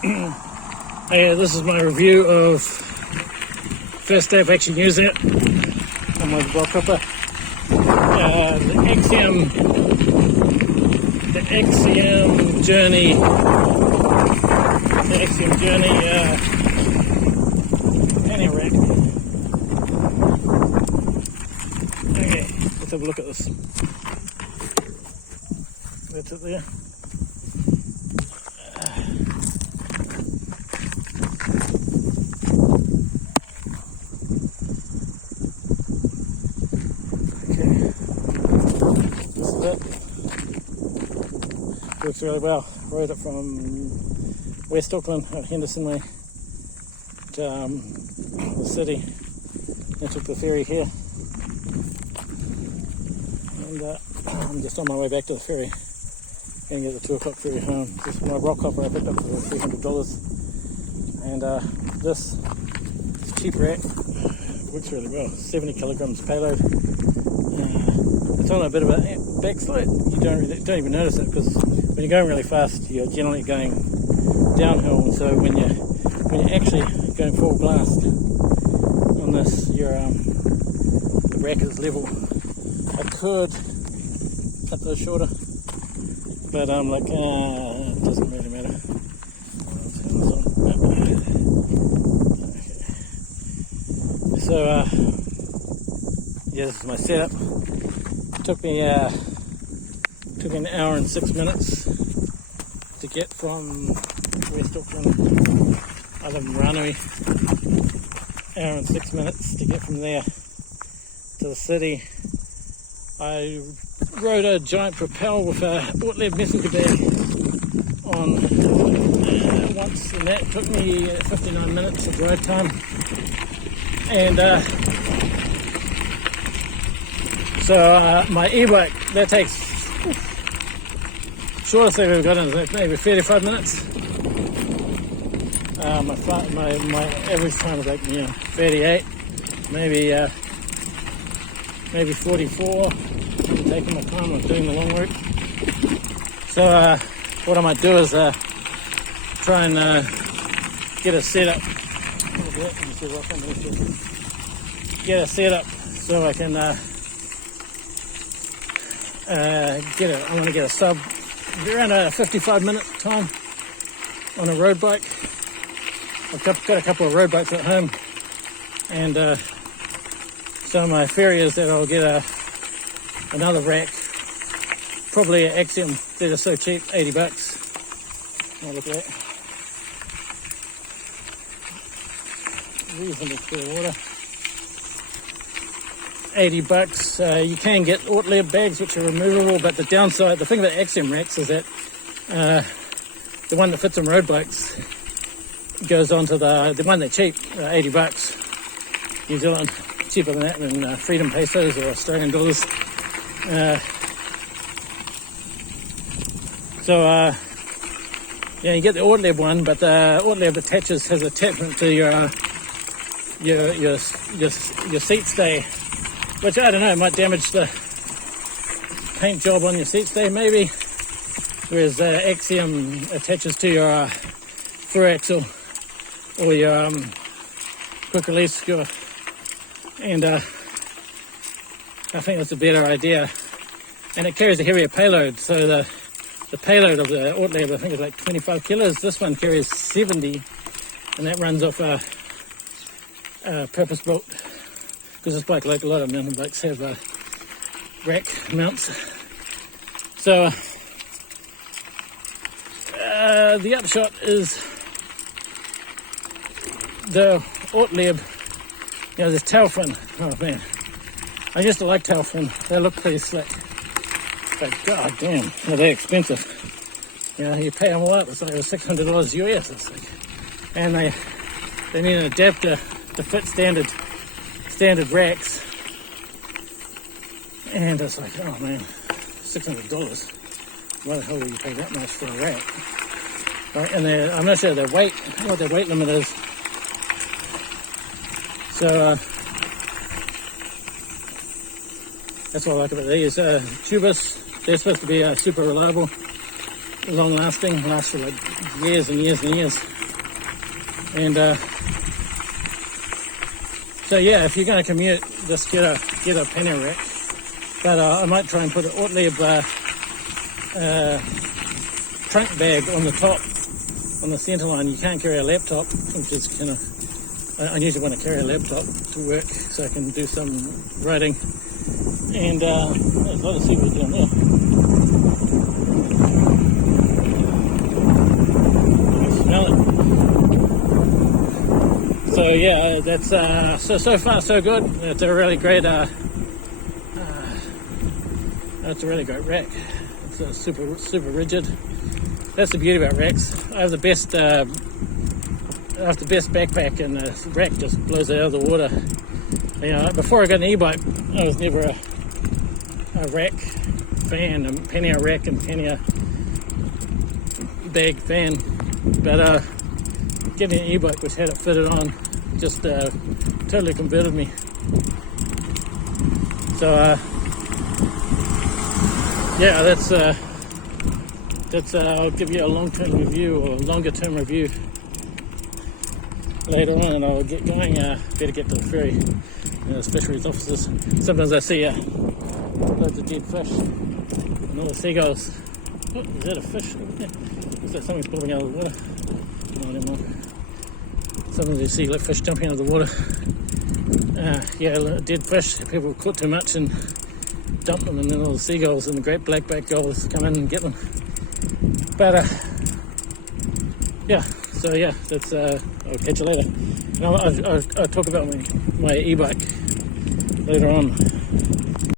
Hey, this is my review of first day of actually using it on my rock hopper. The Axiom Journey, panning rack. Okay, let's have a look at this. That's it there. Works really well. Rode it from West Auckland at Henderson Way to the city. I took the ferry here, and I'm just on my way back to the ferry. Going to get the 2 o'clock ferry home. This is my rock hopper I picked up for $300, and this cheap rack works really well. 70 kilograms payload. It's on a bit of a backslide. You don't even notice it, because when you're going really fast, you're generally going downhill, and so when you're actually going full blast on this, the rack is level. I could cut those shorter, but I'm like, it doesn't really matter. Okay. So yeah, this is my setup. Took me an hour and 6 minutes to get from West Auckland. I live in Ranui. Hour and 6 minutes to get from there to the city. I rode a giant Propel with a Ortleb messenger bag on once, and that took me 59 minutes of ride time. And so my e-bike, that takes, shortest thing we've got in is maybe 35 minutes. My average time is like 38, maybe 44. I'm taking my time, I'm doing the long route. So what I might do is try and get a setup. Get a setup so I can I want to get a sub around a 55-minute time on a road bike. I've got a couple of road bikes at home, and so my theory is that I'll get another rack, probably an Axiom. They're just so cheap, $80. Oh, look at that. Reasonably clear water. $80. You can get Ortleb bags which are removable, but the thing about Axiom racks is that the one that fits on road bikes goes onto the one that's cheap, $80. New Zealand, cheaper than that in Freedom Pesos or Australian dollars. So you get the Ortleb one, but the Ortleb has attachment to your seat stay, which I don't know, might damage the paint job on your seat stay maybe, whereas Axiom attaches to your through axle or your quick release skewer, and I think that's a better idea, and it carries a heavier payload. So the payload of the Ortleb, I think, is like 25 kilos. This one carries 70, and that runs off a purpose built, because this bike, like a lot of mountain bikes, have rack mounts. So the upshot is the Ortleb, this tail fin. Oh man, I used to like tail fin. They look pretty slick, but god damn, they're expensive. You pay them all up, it's like $600 US. It's like, and they need an adapter to fit standard racks, and it's like, oh man, $600. Why the hell would you pay that much for a rack? Right, and I'm not sure what their weight limit is. So that's what I like about these. Tubus, they're supposed to be super reliable. long lasting, lasts for like years and years and years. And so yeah, if you're going to commute, just get a pannier rack. But I might try and put an Ortlieb trunk bag on the top, on the centre line. You can't carry a laptop, which is kind of, I usually want to carry a laptop to work so I can do some writing. And I'd like to see what we're doing there. I can smell it. So yeah, that's so far so good. It's a really great it's a really great rack. It's super rigid. That's the beauty about racks. I have the best backpack, and the rack just blows it out of the water. You know, before I got an e-bike, I was never a rack fan, a pannier rack and pannier bag fan. But getting an e-bike, which had it fitted on, just totally converted me. So yeah, that's I'll give you a long-term review or longer-term review later on, and I'll get going. Better get to the ferry. You know, fisheries officers. Sometimes I see loads of dead fish and all the seagulls. Oh, is that a fish? Is that something's popping out of the water? No, never mind. Sometimes you see like fish jumping out of the water. Yeah, dead fish. People caught too much and dump them, and then all the seagulls and the great blackback gulls come in and get them. But yeah, so yeah, that's I'll catch you later. And I'll talk about my e-bike later on.